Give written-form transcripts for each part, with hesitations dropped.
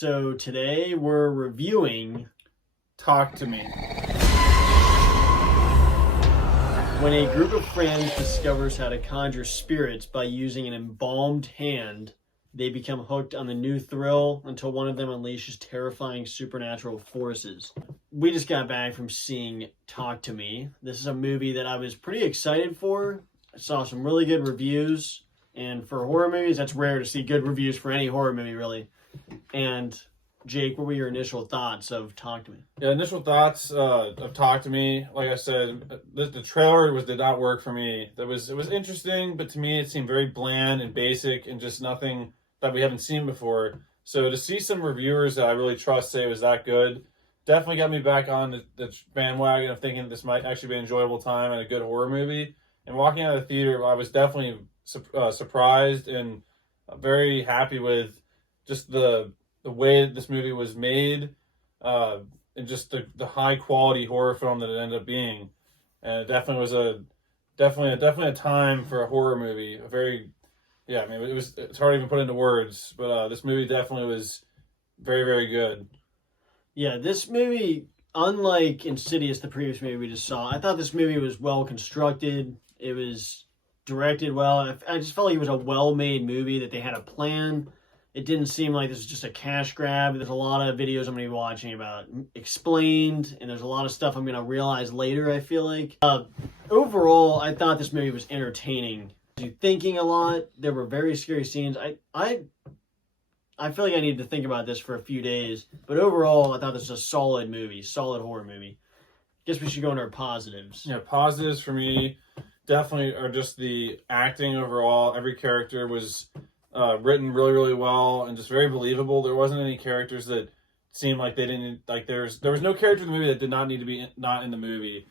So today we're reviewing Talk to Me. When a group of friends discovers how to conjure spirits by using an embalmed hand, they become hooked on the new thrill until one of them unleashes terrifying supernatural forces. We just got back from seeing Talk to Me. This is a movie that I was pretty excited for. I saw some really good reviews, and for horror movies, that's rare to see good reviews for any horror movie, really. And Jake, what were your initial thoughts of Talk to Me? Yeah, initial thoughts of Talk to Me. Like I said, the trailer did not work for me. It was interesting, but to me it seemed very bland and basic and just nothing that we haven't seen before. So to see some reviewers that I really trust say it was that good, definitely got me back on the bandwagon of thinking this might actually be an enjoyable time and a good horror movie. And walking out of the theater, I was definitely surprised and very happy with just the way this movie was made, and just the high quality horror film that it ended up being. And it definitely was definitely a time for a horror movie. I mean, it's hard to even put into words, but this movie definitely was very, very good. Yeah, this movie, unlike Insidious, the previous movie we just saw, I thought this movie was well constructed. It was directed well. I just felt like it was a well-made movie, that they had a plan. It didn't seem like this was just a cash grab. There's a lot of videos I'm going to be watching about explained, and there's a lot of stuff I'm going to realize later, I feel like. Overall, I thought this movie was entertaining. You're thinking a lot. There were very scary scenes. I feel like I need to think about this for a few days. But overall, I thought this was a solid movie, solid horror movie. Guess we should go into our positives. Yeah, positives for me definitely are just the acting overall. Every character was written really, really well and just very believable. There wasn't any characters that seemed like they didn't there was no character in the movie that did not need to be not in the movie.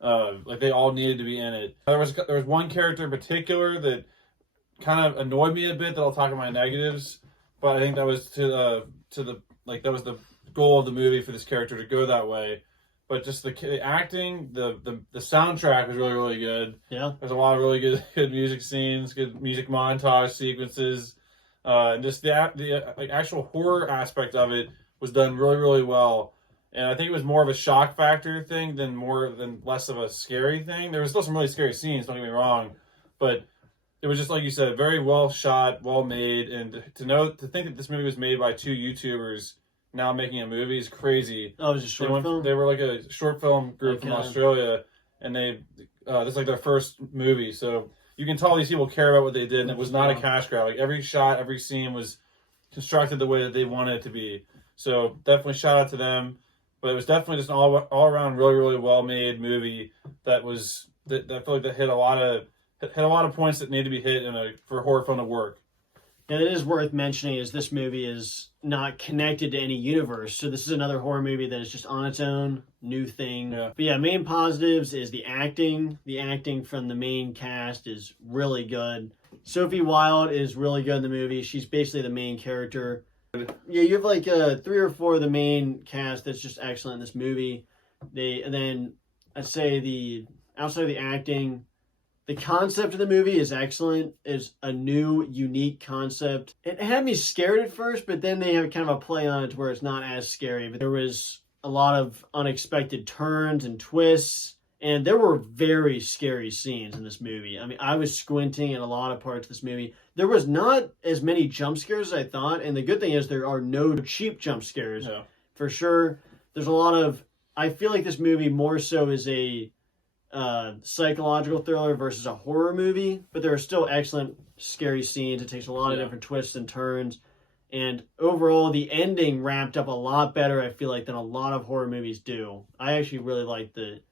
Like they all needed to be in it. There was one character in particular that kind of annoyed me a bit that I'll talk about my negatives, but I think that was that was the goal of the movie for this character to go that way. But just the acting, the soundtrack was really, really good. Yeah. There's a lot of really good music scenes, good music montage sequences, and just the actual horror aspect of it was done really, really well. And I think it was more of a shock factor thing than less of a scary thing. There was still some really scary scenes, don't get me wrong, but it was just like you said, very well shot, well made, and to think that this movie was made by two YouTubers now making a movie is crazy. Oh, it was a short film? They were like a short film group from Australia, and this is like their first movie. So you can tell these people care about what they did, and it was not a cash grab. Like every shot, every scene was constructed the way that they wanted it to be. So definitely shout out to them. But it was definitely just an all around really, really well made movie that I feel like that hit a lot of points that need to be hit for a horror film to work. And it is worth mentioning is this movie is not connected to any universe. So this is another horror movie that is just on its own, new thing. Yeah. But yeah, main positives is the acting. The acting from the main cast is really good. Sophie Wilde is really good in the movie. She's basically the main character. Yeah, you have like 3 or 4 of the main cast that's just excellent in this movie. And then I'd say outside of the acting, the concept of the movie is excellent. It's a new, unique concept. It had me scared at first, but then they have kind of a play on it to where it's not as scary. But there was a lot of unexpected turns and twists, and there were very scary scenes in this movie. I mean, I was squinting in a lot of parts of this movie. There was not as many jump scares as I thought, and the good thing is there are no cheap jump scares. Yeah. For sure. There's a lot of... I feel like this movie more so is a psychological thriller versus a horror movie, but there are still excellent scary scenes. It takes a lot of different twists and turns, and overall the ending wrapped up a lot better, I feel like, than a lot of horror movies do. I actually really like the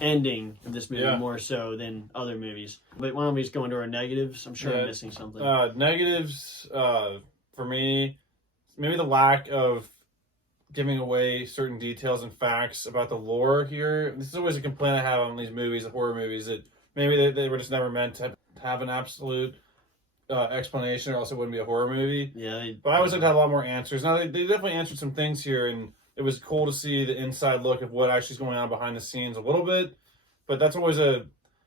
ending of this movie more so than other movies. But why don't we just go into our negatives? I'm sure I'm missing something. Negatives for me, maybe the lack of giving away certain details and facts about the lore here. This is always a complaint I have on these movies, the horror movies, that maybe they were just never meant to have an absolute explanation, or else it wouldn't be a horror movie. Yeah. But I always like to have a lot more answers. Now, they definitely answered some things here, and it was cool to see the inside look of what actually is going on behind the scenes a little bit. But that's always a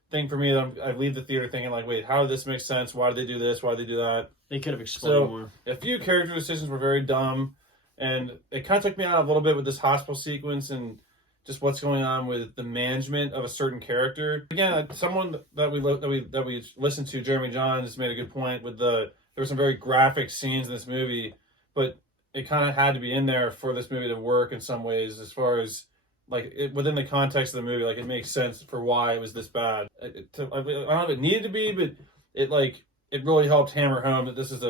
thing for me that I leave the theater thinking, like, wait, how did this make sense? Why did they do this? Why did they do that? They could have explained more. A few character decisions were very dumb. and it kind of took me out a little bit with this hospital sequence and just what's going on with the management of a certain character. Again, someone that we listened to, Jeremy Johns, made a good point with there were some very graphic scenes in this movie, but it kind of had to be in there for this movie to work in some ways, as far as like within the context of the movie, like it makes sense for why it was this bad. I don't know if it needed to be, but it really helped hammer home that this is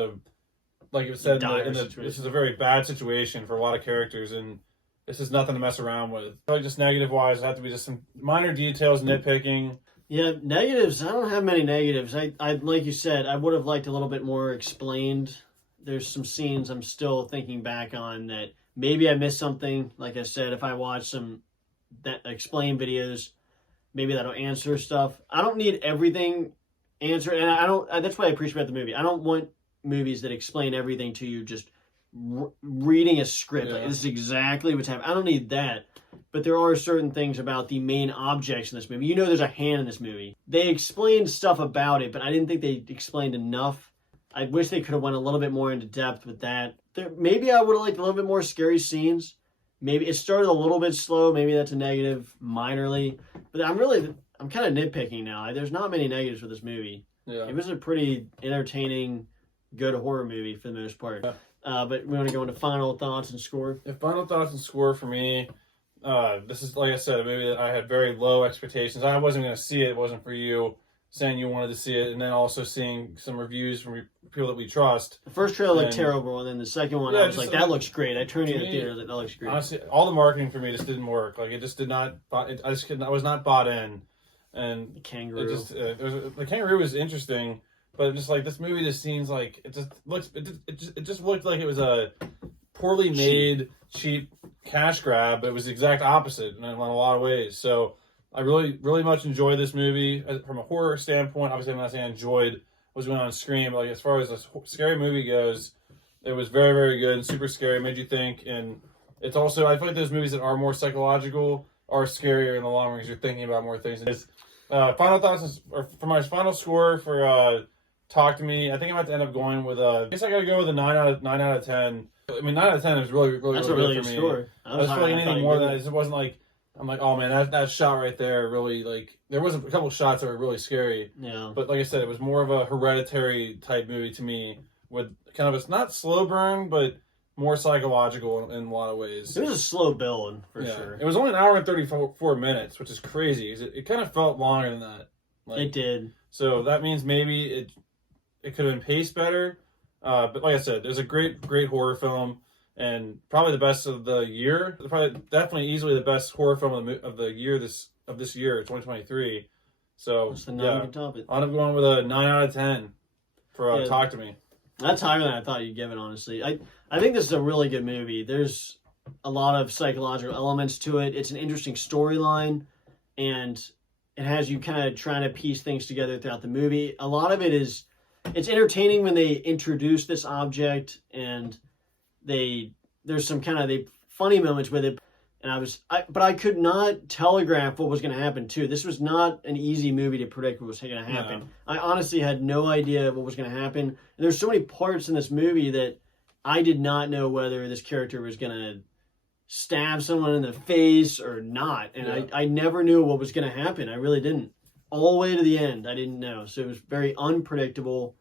like it said this is a very bad situation for a lot of characters, and this is nothing to mess around with. Probably just negative wise, it had to be just some minor details, nitpicking. Yeah, negatives. I don't have many negatives. I like you said, I would have liked a little bit more explained. There's some scenes I'm still thinking back on that maybe I missed something. Like I said, if I watch some that explain videos, maybe that'll answer stuff. I don't need everything answered, and I don't. That's what I appreciate about the movie. I don't want movies that explain everything to you just reading a script. Like, this is exactly what's happening. I don't need that. But there are certain things about the main objects in this movie. You know there's a hand in this movie. They explained stuff about it, but I didn't think they explained enough. I wish they could have went a little bit more into depth with that. Maybe I would have liked a little bit more scary scenes. Maybe it started a little bit slow. Maybe that's a negative minorly. But I'm kind of nitpicking now. There's not many negatives with this movie. Yeah. It was a pretty entertaining, good horror movie for the most part. Yeah. But we want to go into final thoughts and score. Yeah, final thoughts and score for me. This is, like I said, a movie that I had very low expectations. I wasn't going to see it. It wasn't for you saying you wanted to see it, and then also seeing some reviews from people that we trust. The first trailer looked terrible, and then the second one, I was like, that looks great. I turned in the theater, that looks great. Honestly, all the marketing for me just didn't work. Like, it just did not, I was not bought in. And the kangaroo. The kangaroo was interesting, but just like this movie just seems like it just looked like it was a poorly made, cheap cash grab, but it was the exact opposite in a lot of ways. So I really, really much enjoyed this movie from a horror standpoint. Obviously, I'm not saying I enjoyed what was going on screen, but like as far as a scary movie goes, it was very, very good and super scary. Made you think, and it's also, I feel like those movies that are more psychological are scarier in the long run because you're thinking about more things. Final thoughts for my final score for Talk to Me. I think I'm about to end up going with I guess I gotta go with a 9 out of 10. I mean, 9 out of 10 is really, really, that's really a really good good for me. score. I was feeling anything more than that. It wasn't like I'm like, oh man, that shot right there really, like, there was a couple shots that were really scary. Yeah. But like I said, it was more of a Hereditary type movie to me, with kind of a not slow burn, but more psychological in a lot of ways. It was a slow build for sure. It was only an hour and 34 minutes, which is crazy. It kind of felt longer than that. Like, it did. So that means maybe it could have been paced better. But like I said, there's a great horror film, and probably the best of the year. Probably definitely easily the best horror film of the year this year, 2023. So that's the number can top it. I'm going with a 9 out of 10 for Talk to Me. That's higher than I thought you'd give it, honestly. I think this is a really good movie. There's a lot of psychological elements to it. It's an interesting storyline, and it has you kind of trying to piece things together throughout the movie. A lot of it is, it's entertaining when they introduce this object, and there's some kind of funny moments with it. And but I could not telegraph what was going to happen too. This was not an easy movie to predict what was going to happen. No. I honestly had no idea what was going to happen. And there's so many parts in this movie that I did not know whether this character was going to stab someone in the face or not. And I never knew what was going to happen. I really didn't. All the way to the end, I didn't know. So it was very unpredictable.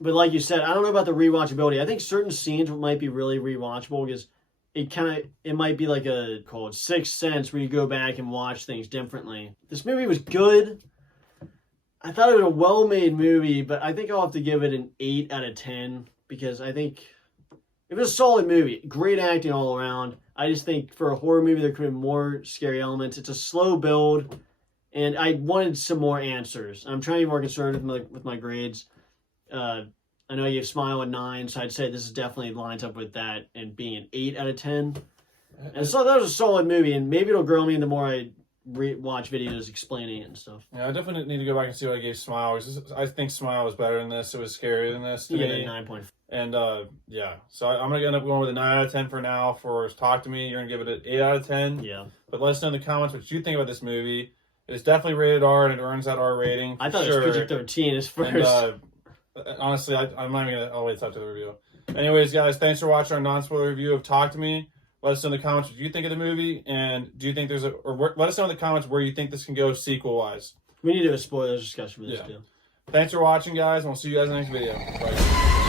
But like you said, I don't know about the rewatchability. I think certain scenes might be really rewatchable because it might be like called Sixth Sense, where you go back and watch things differently. This movie was good. I thought it was a well-made movie, but I think I'll have to give it an 8 out of 10 because I think it was a solid movie. Great acting all around. I just think for a horror movie, there could have been more scary elements. It's a slow build, and I wanted some more answers. I'm trying to be more conservative with my grades. I know you gave Smile a 9, so I'd say this is definitely lines up with that and being an 8 out of 10. And so that was a solid movie, and maybe it'll grow me the more I watch videos explaining it and stuff. Yeah, I definitely need to go back and see what I gave Smile. I think Smile was better than this. It was scarier than this to me. 9.5. And so I'm going to end up going with a 9 out of 10 for now for Talk to Me. You're going to give it an 8 out of 10. Yeah. But let us know in the comments what you think about this movie. It's definitely rated R, and it earns that R rating. I thought it was PG-13 as first. And, honestly, I'm not even going to... I'll wait to talk to the review. Anyways, guys, thanks for watching our non-spoiler review of Talk to Me. Let us know in the comments what you think of the movie, and do you think let us know in the comments where you think this can go sequel-wise. We need to do a spoilers discussion for this too. Thanks for watching, guys, and we'll see you guys in the next video. Bye.